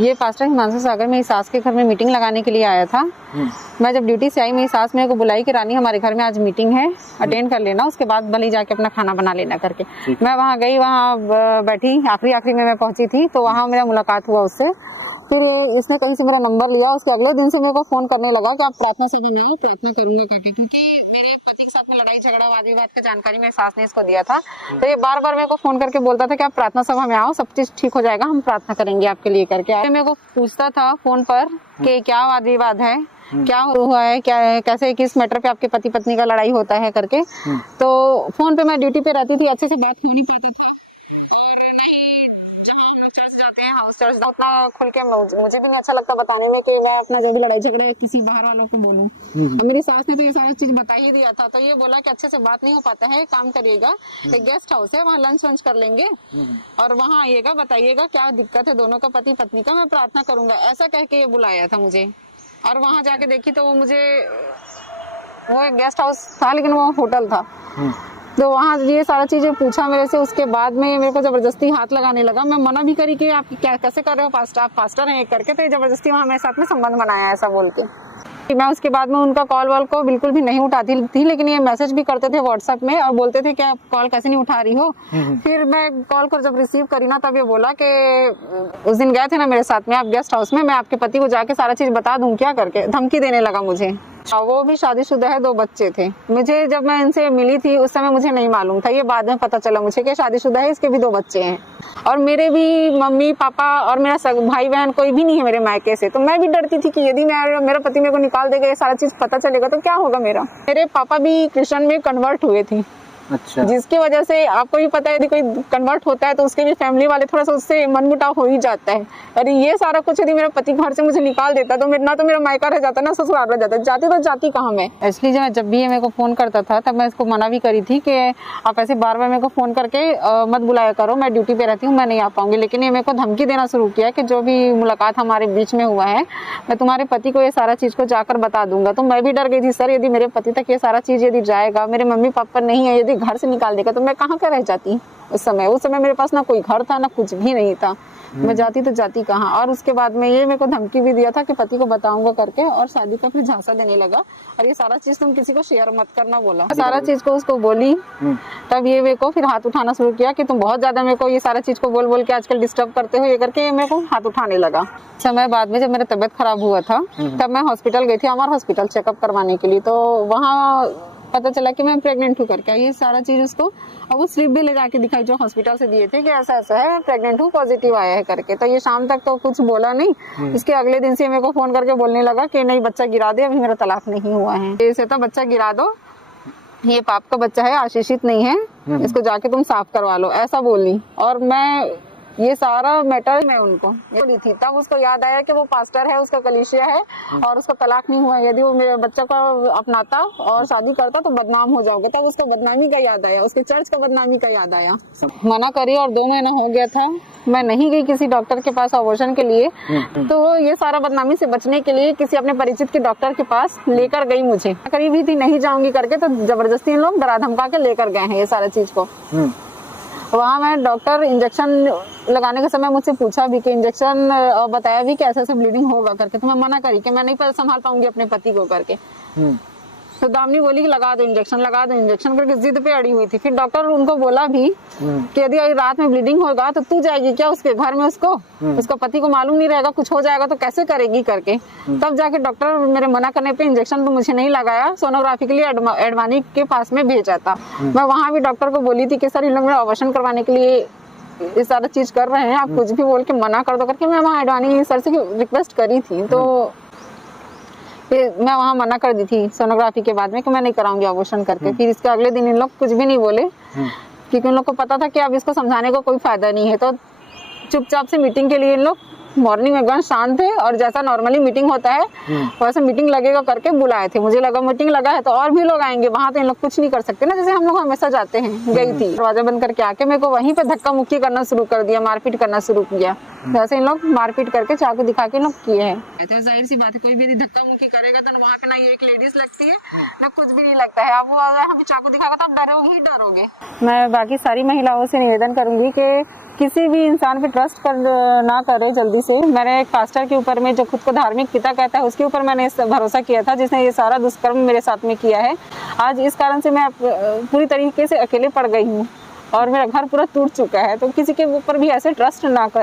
ये पास्टर हिमांशु सागर मेरी सास के घर में मीटिंग लगाने के लिए आया था। मैं जब ड्यूटी से आई, मेरी सास मेरे को बुलाई कि रानी हमारे घर में आज मीटिंग है, अटेंड कर लेना, उसके बाद भले जाके अपना खाना बना लेना करके। मैं वहाँ गई, वहाँ बैठी, आखिरी में मैं पहुंची थी, तो वहाँ मेरा मुलाकात हुआ उससे। फिर उसने कहीं से मेरा नंबर लिया, उसके अगले दिन से मेरे को फोन करने लगा कि आप प्रार्थना सभा में आओ, प्रार्थना करूंगा करके, क्योंकि मेरे पति के साथ में लड़ाई झगड़ा वाद विवाद का जानकारी मेरी सास ने इसको दिया था। तो ये बार बार मेरे को फोन करके बोलता था कि आप प्रार्थना सभा में आओ, सब चीज ठीक हो जाएगा, हम प्रार्थना करेंगे आपके लिए करके। मेरे को पूछता था फोन पर कि क्या वाद विवाद है, क्या हुआ है, क्या कैसे किस मैटर पे आपके पति पत्नी का लड़ाई होता है करके। तो फोन पे मैं ड्यूटी पे रहती थी, अच्छे से बात हो नहीं पाता था, और नहीं जब हम लोग चर्च जाते हैं, हाउस चर्च, उतना खुल के मुझे भी नहीं अच्छा लगता बताने में कि मैं अपना जो भी लड़ाई झगड़े किसी बाहर वालों को बोलूं। मेरी सास ने तो ये सारा चीज बता ही दिया था, तो ये बोला कि अच्छे से बात नहीं हो पाता है, काम करिएगा, एक गेस्ट हाउस है, वहाँ लंच वंच कर लेंगे और वहाँ आइएगा, बताइएगा क्या दिक्कत है दोनों का, पति पत्नी का, मैं प्रार्थना करूंगा, ऐसा कह के ये बुलाया था मुझे। और वहाँ जाके देखी तो वो एक गेस्ट हाउस था, लेकिन वो होटल था। तो वहाँ ये सारा चीजें पूछा मेरे से, उसके बाद में मेरे को जबरदस्ती हाथ लगाने लगा। मैं मना भी करी कि आप क्या कैसे कर रहे हो, आप पास्टर हैं करके, तो जबरदस्ती वहाँ मेरे साथ में संबंध बनाया ऐसा बोल के। मैं उसके बाद में उनका कॉल वॉल को बिल्कुल भी नहीं उठाती थी, लेकिन ये मैसेज भी करते थे व्हाट्सएप में और बोलते थे कि आप कॉल कैसे नहीं उठा रही हो। फिर मैं कॉल को जब रिसीव करी ना, तब ये बोला कि उस दिन गए थे ना मेरे साथ में आप गेस्ट हाउस में, मैं आपके पति को जाके सारा चीज बता दूं क्या करके धमकी देने लगा मुझे। वो भी शादीशुदा है, 2 बच्चे थे। मुझे जब मैं इनसे मिली थी उस समय मुझे नहीं मालूम था, ये बाद में पता चला मुझे कि शादीशुदा है, इसके भी 2 बच्चे हैं। और मेरे भी मम्मी पापा और मेरा भाई बहन कोई भी नहीं है मेरे मायके से। तो मैं भी डरती थी कि यदि मेरा पति मेरे को निकाल देगा, ये सारा चीज पता चलेगा तो क्या होगा मेरा। मेरे पापा भी क्रिश्चियन में कन्वर्ट हुए थे। अच्छा। जिसकी वजह से आपको भी पता है यदि कोई कन्वर्ट होता है तो उसके भी फैमिली वाले थोड़ा सा उससे मनमुटाव हो ही जाता है। अरे ये सारा कुछ यदि मेरा पति घर से मुझे निकाल देता तो ना तो मेरा मायका रह जाता, ना ससुराल रह जाता, जाती तो जाती कहाँ मैं। इसलिए जब भी ये मेरे को फोन करता था तब मैं इसको मना भी करी थी कि आप ऐसे बार बार मेरे को फोन करके मत बुलाया करो, मैं ड्यूटी पे रहती हूँ, मैं नहीं आ पाऊंगी। लेकिन ये मेरे को धमकी देना शुरू किया कि जो भी मुलाकात हमारे बीच में हुआ है, मैं तुम्हारे पति को ये सारा चीज को जाकर बता दूंगा। तो मैं भी डर गई थी, सर यदि मेरे पति तक ये सारा चीज यदि जाएगा, मेरे मम्मी पापा नहीं है, यदि घर से निकाल देगा तो मैं कहाँ का रह जाती। उस समय मेरे पास ना कोई घर था ना कुछ भी नहीं था, मैं जाती तो जाती कहाँ। और उसके बाद में ये मेरे को धमकी भी दिया था कि पति को बताऊंगा करके, और शादी का फिर झांसा देने लगा। और ये सारा चीज तुम किसी को शेयर मत करना बोला, सारा चीज को उसको बोली। तब ये मेरे को फिर हाथ उठाना शुरू किया कि तुम बहुत ज्यादा मेरे को ये सारा चीज को बोल के आजकल डिस्टर्ब करते हो, ये करके मेरे को हाथ उठाने लगा। समय बाद में जब मेरा तबियत खराब हुआ था तब मैं हॉस्पिटल गई थी, हमारा हॉस्पिटल चेकअप करवाने के लिए। तो वहाँ पता चला कि मैं प्रेग्नेंट हूँ करके। ये सारा चीज उसको, और वो स्लिप भी ले जाके दिखाई जो हॉस्पिटल से दिए थे कि ऐसा ऐसा है, प्रेग्नेंट हूँ, पॉजिटिव आया है करके। तो ये शाम तक तो कुछ बोला नहीं। इसके अगले दिन से मेरे को फोन करके बोलने लगा कि नहीं बच्चा गिरा दे, अभी मेरा तलाक नहीं हुआ है, ऐसे तो बच्चा गिरा दो, ये पाप का बच्चा है, आशीषित नहीं है, इसको जाके तुम साफ करवा लो, ऐसा बोली। और मैं ये सारा मैटर मैं उनको बोली थी। तब उसको याद आया कि वो पास्टर है, उसका कलीसिया है और उसका तलाक नहीं हुआ, यदि वो मेरे बच्चा को अपनाता और शादी करता तो बदनाम हो जाओगे। तब उसको बदनामी का याद आया, उसके चर्च का बदनामी का याद आया। मना करी और 2 महीना हो गया था, मैं नहीं गई किसी डॉक्टर के पास अबॉर्शन के लिए। तो ये सारा बदनामी से बचने के लिए किसी अपने परिचित के डॉक्टर के पास लेकर गई, मुझे करीब भी थी नहीं जाऊंगी करके, तो जबरदस्ती इन लोग डरा धमका के लेकर गए हैं ये सारा चीज को। वहाँ मैं डॉक्टर इंजेक्शन लगाने के समय मुझसे पूछा भी कि इंजेक्शन, बताया भी कि ऐसे ब्लीडिंग होगा करके। तो मैं मना करी कि मैं नहीं संभाल पाऊंगी अपने पति को करके। तो दामनी बोली कि लगा दो इंजेक्शन करके जिद पे अड़ी हुई थी। फिर डॉक्टर उनको बोला भी कि यदि रात में ब्लीडिंग होगा तो तू जाएगी क्या उसके घर में, उसको पति को मालूम नहीं रहेगा, कुछ हो जाएगा तो कैसे करेगी करके। तब जाके डॉक्टर मेरे मना करने पे इंजेक्शन तो मुझे नहीं लगाया, सोनोग्राफी के लिए एडवानी के पास में भेजा था। मैं वहाँ भी डॉक्टर को बोली थी कि सर इन लोग मेरा अबॉर्शन करवाने के लिए ये सारा चीज कर रहे हैं, आप कुछ भी बोल के मना कर दो करके। मैं वहाँ एडवानी सर से रिक्वेस्ट करी थी, तो फिर मैं वहाँ मना कर दी थी सोनोग्राफी के बाद में कि मैं नहीं कराऊंगी अबॉर्शन करके। फिर इसके अगले दिन इन लोग कुछ भी नहीं बोले, क्योंकि उन लोग को पता था कि अब इसको समझाने का कोई फायदा नहीं है। तो चुपचाप से मीटिंग के लिए इन लोग मॉर्निंग में एकदम शांत थे, और जैसा नॉर्मली मीटिंग होता है वैसे मीटिंग लगेगा करके बुलाए थे। मुझे लगा मीटिंग लगा है तो और भी लोग आएंगे, वहाँ तो इन लोग कुछ नहीं कर सकते ना, जैसे हम लोग हमेशा जाते हैं। गई थी, दरवाजा बंद करके आके मेरे को वहीं पे धक्का मुक्की करना शुरू कर दिया, मारपीट करना शुरू किया। तो ऐसे इन लोग मारपीट करके चाकू दिखा के लोग किए हैं। तो जाहिर सी बात है, कोई भी यदि धक्का मुक्की करेगा तो वहाँ पे ना ये एक लेडीज लगती है ना कुछ भी नहीं लगता है। आप वो अगर यहाँ पे चाकू दिखाएगा तो आप डरोगे ही डरोगे। मैं बाकी सारी महिलाओं से निवेदन करूंगी कि किसी भी इंसान पे ट्रस्ट ना करे जल्दी से। मैंने एक पास्टर के ऊपर में, जो खुद को धार्मिक पिता कहता है, उसके ऊपर मैंने भरोसा किया था, जिसने ये सारा दुष्कर्म मेरे साथ में किया है। आज इस कारण से मैं पूरी तरीके से अकेले पड़ गई हूँ और मेरा घर पूरा टूट चुका है। तो किसी के ऊपर भी ऐसे ट्रस्ट ना करें।